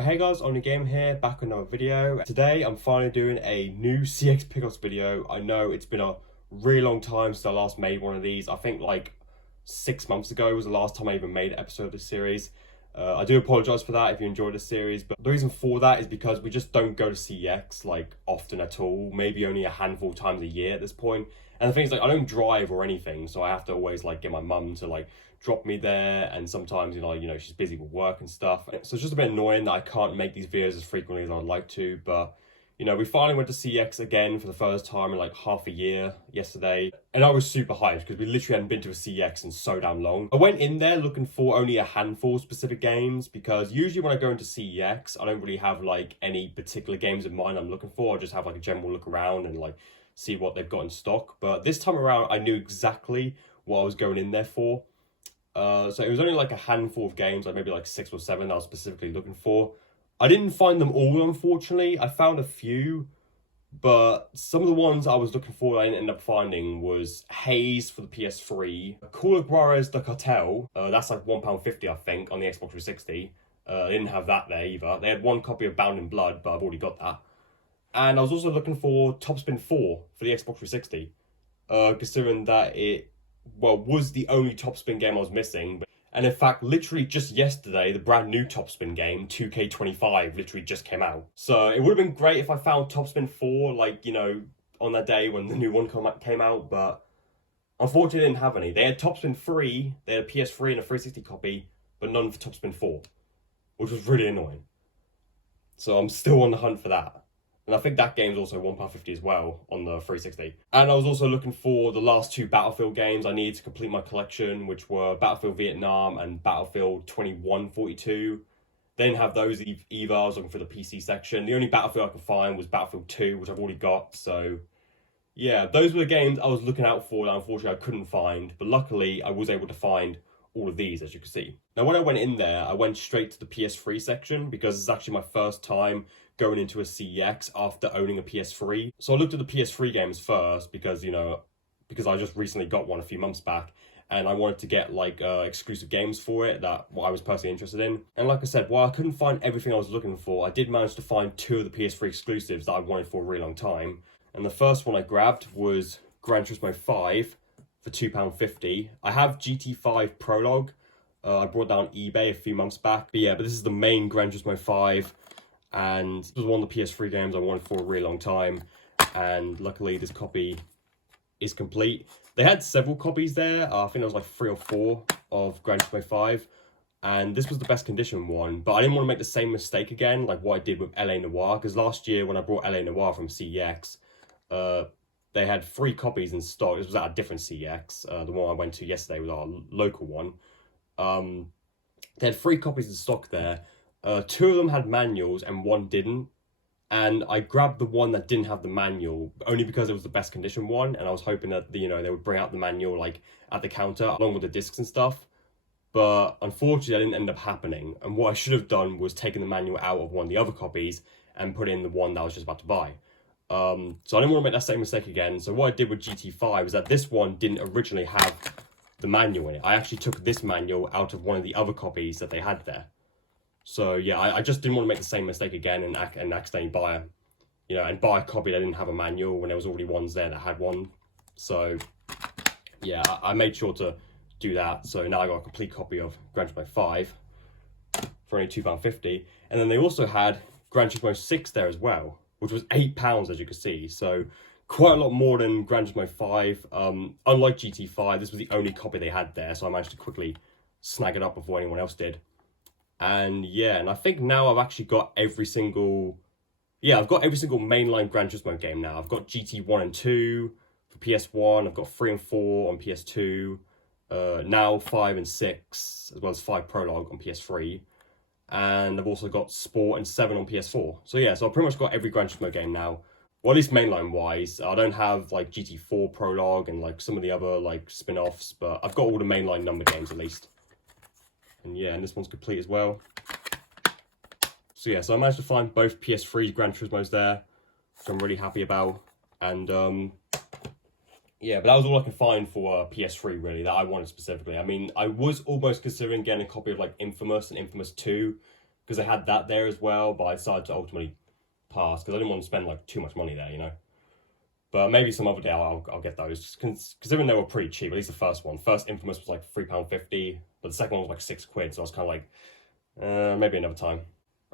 Hey guys, On The Game here, back with another video. Today I'm finally doing a new CeX Pickups video. I know it's been a really long time since I last made one of these. I think like 6 months ago was the last time I even made an episode of this series. I do apologise for that if you enjoyed this series, but the reason for that is because we just don't go to CeX like often at all, maybe only a handful of times a year at this point. And the thing is, like, I don't drive or anything, so I have to always like get my mum to like drop me there, and sometimes she's busy with work and stuff, so it's just a bit annoying that I can't make these videos as frequently as I'd like to. But we finally went to CeX again for the first time in like half a year yesterday, and I was super hyped because we literally hadn't been to a CeX in so damn long. I went in there looking for only a handful of specific games, because usually when I go into CeX I don't really have like any particular games in mind I'm looking for. I just have like a general look around and like see what they've got in stock. But this time around I knew exactly what I was going in there for. So it was only like a handful of games, like maybe like 6 or 7 that I was specifically looking for. I didn't find them all, unfortunately. I found a few, but some of the ones I was looking for that I didn't end up finding was Haze for the PS3, Call of Juarez The Cartel, that's like £1.50 I think on the Xbox 360. They didn't have that there either. They had one copy of Bound in Blood, but I've already got that. And I was also looking for Topspin 4 for the Xbox 360, considering that it was the only Topspin game I was missing. And in fact, literally just yesterday, the brand new Topspin game, 2K25, literally just came out. So it would have been great if I found Topspin 4, like, on that day when the new one came out, but unfortunately they didn't have any. They had Topspin 3, they had a PS3 and a 360 copy, but none for Topspin 4, which was really annoying. So I'm still on the hunt for that. And I think that game's also £1.50 as well on the 360. And I was also looking for the last 2 Battlefield games I needed to complete my collection, which were Battlefield Vietnam and Battlefield 2142. They didn't have those either. I was looking for the PC section. The only Battlefield I could find was Battlefield 2, which I've already got. So yeah, those were the games I was looking out for that unfortunately I couldn't find. But luckily, I was able to find all of these, as you can see. Now, when I went in there, I went straight to the PS3 section because it's actually my first time going into a CeX after owning a PS3. So I looked at the PS3 games first because I just recently got one a few months back, and I wanted to get like exclusive games for it that I was personally interested in. And like I said, while I couldn't find everything I was looking for, I did manage to find 2 of the PS3 exclusives that I wanted for a really long time. And the first one I grabbed was Gran Turismo 5 for £2.50. I have GT5 Prologue. I brought down eBay a few months back. But this is the main Gran Turismo 5. And this was one of the PS3 games I wanted for a really long time. And luckily this copy is complete. They had several copies there. I think there was like 3 or 4 of Gran Turismo 5. And this was the best condition one. But I didn't want to make the same mistake again, like what I did with LA Noire. Because last year when I brought LA Noire from CeX, they had 3 copies in stock. This was at a different CeX. The one I went to yesterday was our local one. They had 3 copies in stock there. 2 of them had manuals and 1 didn't. And I grabbed the one that didn't have the manual only because it was the best condition one. And I was hoping that, they would bring out the manual like at the counter along with the discs and stuff. But unfortunately, that didn't end up happening. And what I should have done was taken the manual out of one of the other copies and put in the one that I was just about to buy. So I didn't want to make that same mistake again. So what I did with GT5 was that this one didn't originally have the manual in it. I actually took this manual out of one of the other copies that they had there. So yeah, I just didn't want to make the same mistake again and accidentally buy a copy that didn't have a manual when there was already ones there that had one. So yeah, I made sure to do that. So now I got a complete copy of Gran Turismo 5 for only £2.50. And then they also had Gran Turismo 6 there as well, which was £8, as you can see. So quite a lot more than Gran Turismo 5. Unlike GT5, this was the only copy they had there, so I managed to quickly snag it up before anyone else did. And yeah, and I think now I've actually got every single mainline Gran Turismo game now. I've got GT1 and 2 for PS1, I've got 3 and 4 on PS2, now 5 and 6, as well as 5 Prologue on PS3. And I've also got Sport and 7 on PS4. So yeah, so I've pretty much got every Gran Turismo game now. Well, at least mainline wise. I don't have like GT4 Prologue and like some of the other like spin-offs, but I've got all the mainline number games at least. And yeah, and this one's complete as well. So yeah, so I managed to find both PS3 Gran Turismos there, which I'm really happy about. And yeah, but that was all I could find for PS3 really, that I wanted specifically. I mean, I was almost considering getting a copy of like Infamous and Infamous 2, because they had that there as well, but I decided to ultimately pass because I didn't want to spend like too much money there, you know. But maybe some other day I'll get those, considering they were pretty cheap. At least the first one. First Infamous was like £3.50, but the second one was like £6, so I was kind of like, maybe another time.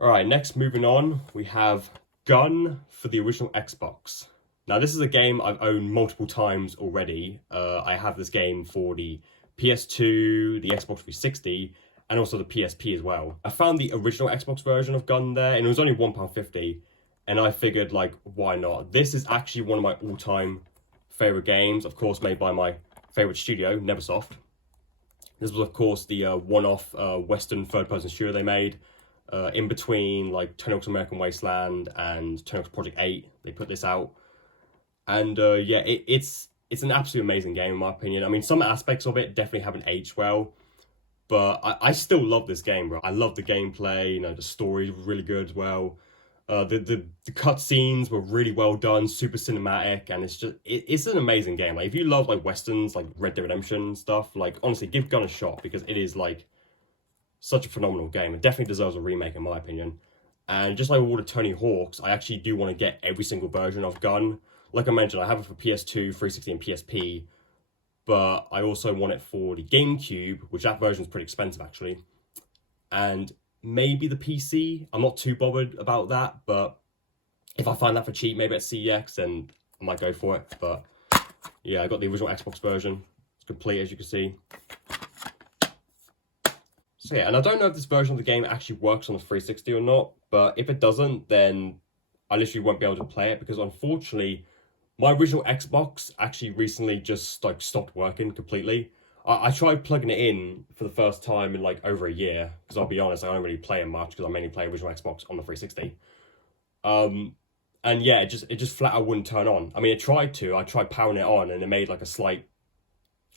Alright, next, moving on, we have Gun for the original Xbox. Now this is a game I've owned multiple times already. I have this game for the PS2, the Xbox 360, and also the PSP as well. I found the original Xbox version of Gun there, and it was only £1.50. And I figured, like, why not? This is actually one of my all-time favourite games, of course, made by my favourite studio, Neversoft. This was, of course, the one-off Western third-person shooter they made. In between, like, Tony Hawk's American Wasteland and Tony Hawk's Project 8, they put this out. And, yeah, it's an absolutely amazing game, in my opinion. I mean, some aspects of it definitely haven't aged well. But I still love this game, bro. I love the gameplay, you know, the story is really good as well. The cutscenes were really well done, super cinematic, and it's an amazing game. Like, if you love like westerns, like Red Dead Redemption stuff, like honestly, give Gun a shot because it is like such a phenomenal game. It definitely deserves a remake in my opinion. And just like all the Tony Hawks, I actually do want to get every single version of Gun. Like I mentioned, I have it for PS2, 360, and PSP, but I also want it for the GameCube, which that version is pretty expensive actually, and maybe the PC. I'm not too bothered about that, but if I find that for cheap, maybe at CEX, then I might go for it. But yeah, I got the original Xbox version. It's complete, as you can see. So yeah, and I don't know if this version of the game actually works on the 360 or not, but if it doesn't, then I literally won't be able to play it because unfortunately, my original Xbox actually recently just like stopped working completely. I tried plugging it in for the first time in like over a year, because I'll be honest, I don't really play it much because I mainly play original Xbox on the 360. And yeah, it just flat out wouldn't turn on. I mean, I tried powering it on, and it made like a slight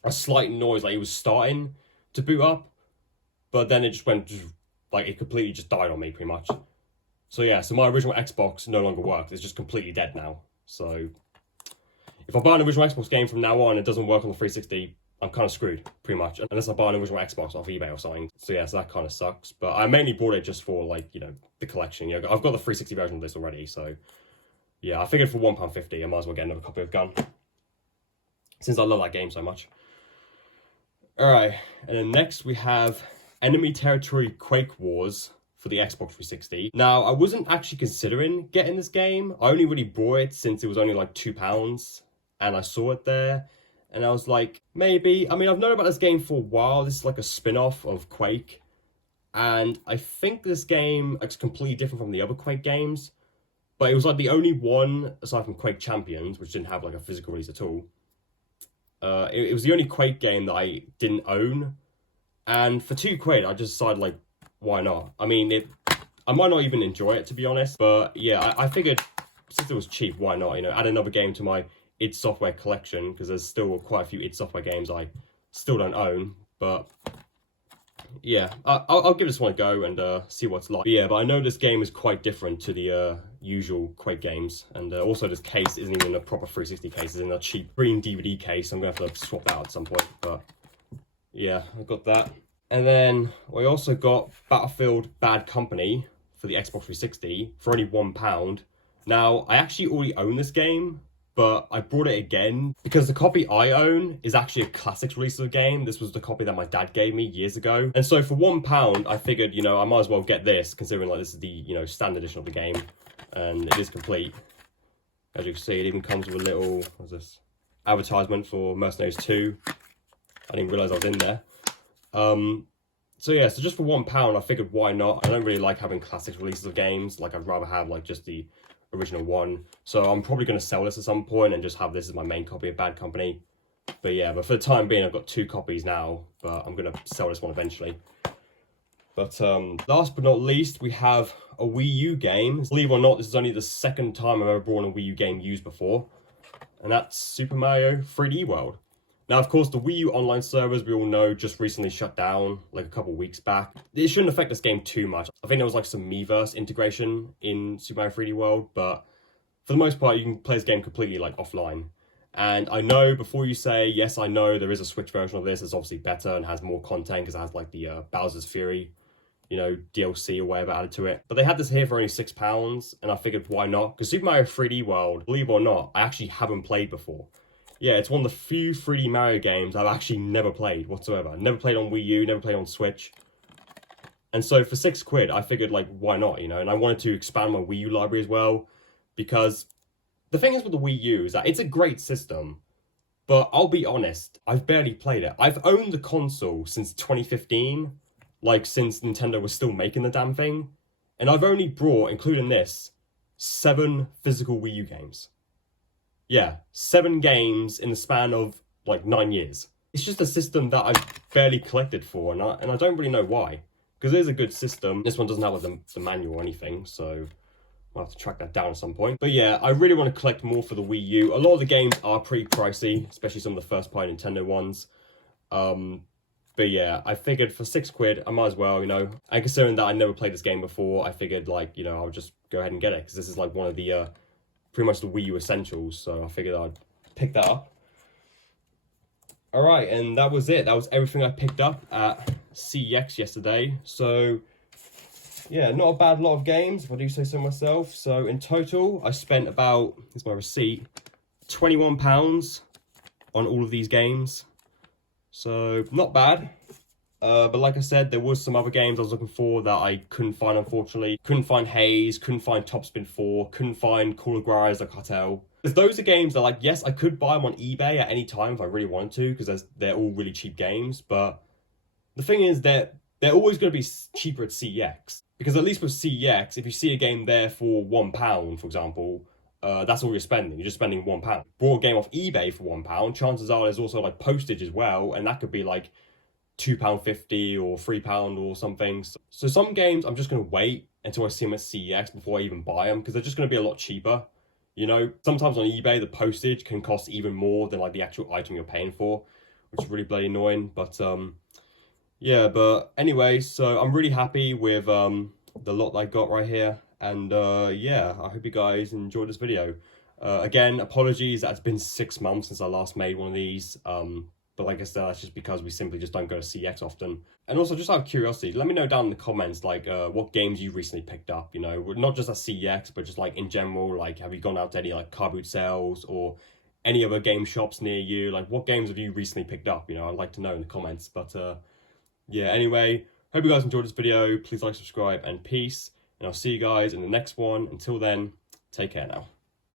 noise, like it was starting to boot up, but then it just went like it completely just died on me pretty much. So yeah, so my original Xbox no longer works. It's just completely dead now. So if I buy an original Xbox game from now on, it doesn't work on the 360. I'm kind of screwed, pretty much, unless I buy an original Xbox off eBay or something. So yeah, so that kind of sucks. But I mainly bought it just for, like, you know, the collection. You know, I've got the 360 version of this already, so yeah, I figured for £1.50, I might as well get another copy of Gun, since I love that game so much. Alright, and then next we have Enemy Territory Quake Wars for the Xbox 360. Now, I wasn't actually considering getting this game. I only really bought it since it was only like £2, and I saw it there. And I was like, maybe. I mean, I've known about this game for a while. This is like a spin-off of Quake. And I think this game is completely different from the other Quake games. But it was like the only one, aside from Quake Champions, which didn't have like a physical release at all. It was the only Quake game that I didn't own. And for £2, I just decided, like, why not? I mean, I might not even enjoy it, to be honest. But yeah, I figured, since it was cheap, why not? You know, add another game to my id Software collection, because there's still quite a few id Software games I still don't own. But yeah, I'll give this one a go and see what it's like. But yeah, but I know this game is quite different to the usual Quake games, and also this case isn't even a proper 360 case. It's in a cheap green DVD case. I'm gonna have to swap that out at some point. But yeah, I got that. And then we also got Battlefield Bad Company for the Xbox 360 for only £1. Now, I actually already own this game, but I brought it again because the copy I own is actually a classics release of the game. This was the copy that my dad gave me years ago. And so for £1, I figured, you know, I might as well get this, considering like this is the, you know, standard edition of the game. And it is complete. As you can see, it even comes with a little, what's this, advertisement for Mercenaries 2. I didn't realise I was in there. So yeah, so just for £1, I figured why not? I don't really like having classics releases of games. Like, I'd rather have like just the original one. So I'm probably going to sell this at some point and just have this as my main copy of Bad Company. But yeah, but for the time being, I've got 2 copies now, but I'm going to sell this one eventually. But last but not least, we have a Wii U game. Believe it or not, this is only the second time I've ever brought a Wii U game used before, and that's Super Mario 3D World. Now, of course, the Wii U online servers, we all know, just recently shut down, like a couple weeks back. It shouldn't affect this game too much. I think there was like some Miiverse integration in Super Mario 3D World, but for the most part, you can play this game completely like offline. And I know, before you say, yes, I know there is a Switch version of this that's obviously better and has more content because it has like the Bowser's Fury you know, DLC or whatever added to it. But they had this here for only £6, and I figured why not? Because Super Mario 3D World, believe it or not, I actually haven't played before. Yeah, it's one of the few 3D Mario games I've actually never played whatsoever. Never played on Wii U, never played on Switch. And so for £6, I figured, like, why not, you know? And I wanted to expand my Wii U library as well, because the thing is with the Wii U is that it's a great system, but I'll be honest, I've barely played it. I've owned the console since 2015, like since Nintendo was still making the damn thing. And I've only brought, including this, 7 physical Wii U games. Yeah, 7 games in the span of like 9 years. It's just a system that I've barely collected for, and I don't really know why. Because it is a good system. This one doesn't have like the manual or anything, so I'll have to track that down at some point. But yeah, I really want to collect more for the Wii U. A lot of the games are pretty pricey, especially some of the first-party Nintendo ones. But yeah, I figured for £6, I might as well, you know. And considering that I never played this game before, I figured, like, you know, I'll just go ahead and get it. Because this is, like, one of the, pretty much the Wii U essentials. So I figured I'd pick that up. Alright, and that was it. That was everything I picked up at CEX yesterday. So yeah, not a bad lot of games, if I do say so myself. So in total, I spent about, here's my receipt, £21 on all of these games. So not bad. But like I said, there was some other games I was looking for that I couldn't find, unfortunately. Couldn't find Haze, couldn't find Topspin 4, couldn't find Call of Juarez The Cartel. Because those are games that, like, yes, I could buy them on eBay at any time if I really wanted to, because they're all really cheap games. But the thing is that they're always going to be cheaper at CEX. Because at least with CEX, if you see a game there for £1, for example, that's all you're spending. You're just spending £1. Bought a game off eBay for £1, chances are there's also like postage as well, and that could be like £2.50 or £3 or something. So some games I'm just going to wait until I see them at CEX before I even buy them, because they're just going to be a lot cheaper. You know, sometimes on eBay, the postage can cost even more than like the actual item you're paying for, which is really bloody annoying. But yeah, but anyway, so I'm really happy with the lot that I got right here. And yeah, I hope you guys enjoyed this video. Again, apologies that it's been 6 months since I last made one of these. But like I said, that's just because we simply just don't go to CEX often. And also, just out of curiosity, let me know down in the comments, like, what games you recently picked up, you know, not just at CEX, but just, like, in general, like, have you gone out to any, like, car boot sales or any other game shops near you? Like, what games have you recently picked up? You know, I'd like to know in the comments. But, yeah, anyway, hope you guys enjoyed this video. Please like, subscribe, and peace. And I'll see you guys in the next one. Until then, take care now.